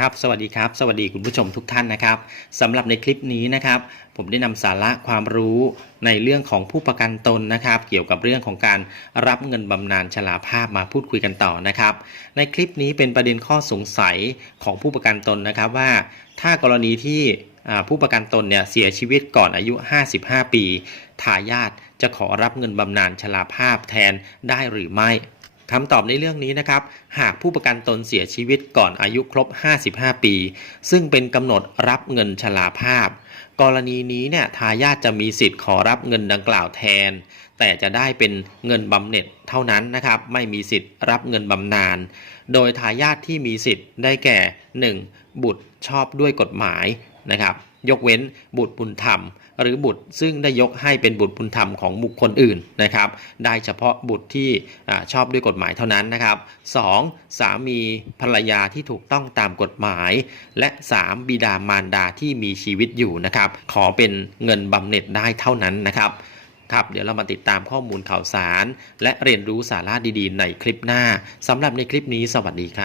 ครับสวัสดีครับ สวัสดีคุณผู้ชมทุกท่านนะครับสำหรับในคลิปนี้นะครับ ผมได้นำสาระความรู้ในเรื่องของผู้ประกันตนนะครับ เกี่ยวกับเรื่องของการรับเงินบำนาญชราภาพมาพูดคุยกันต่อนะครับ ในคลิปนี้เป็นประเด็นข้อสงสัยของผู้ประกันตนนะครับว่า ถ้ากรณีที่ผู้ประกันตนเนี่ยเสียชีวิตก่อนอายุ 55 ปีทายาทจะขอรับเงินบำนาญชราภาพแทนได้หรือไม่ คำตอบในเรื่องนี้นะครับ หากผู้ประกันตนเสียชีวิตก่อนอายุครบ 55 ปี ซึ่งเป็นกำหนดรับเงินชราภาพ กรณีนี้เนี่ยทายาทจะมีสิทธิ์ขอรับเงินดังกล่าวแทน แต่จะได้เป็นเงินบำเหน็จเท่านั้นนะครับ ไม่มีสิทธิ์รับเงินบำนาญ โดยทายาทที่มีสิทธิ์ได้แก่ 1. บุตรชอบด้วยกฎหมาย นะครับ ยกเว้นบุตรบุญธรรม หรือบุตรซึ่งได้ยกให้เป็นบุตรบุญธรรมของบุคคลอื่นนะครับ ได้เฉพาะบุตรที่อชอบด้วยกฎหมายเท่านั้นนะครับ 2. สามีภรรยาที่ถูกต้องตามกฎหมาย และ 3. บิดามารดาที่มีชีวิตอยู่นะครับ ขอเป็นเงินบำเหน็จได้เท่านั้นนะครับครับเดี๋ยวเรามาติดตามข้อมูลข่าวสาร และเรียนรู้สาระดีๆ ในคลิปหน้าสำหรับในคลิปนี้สวัสดีครับ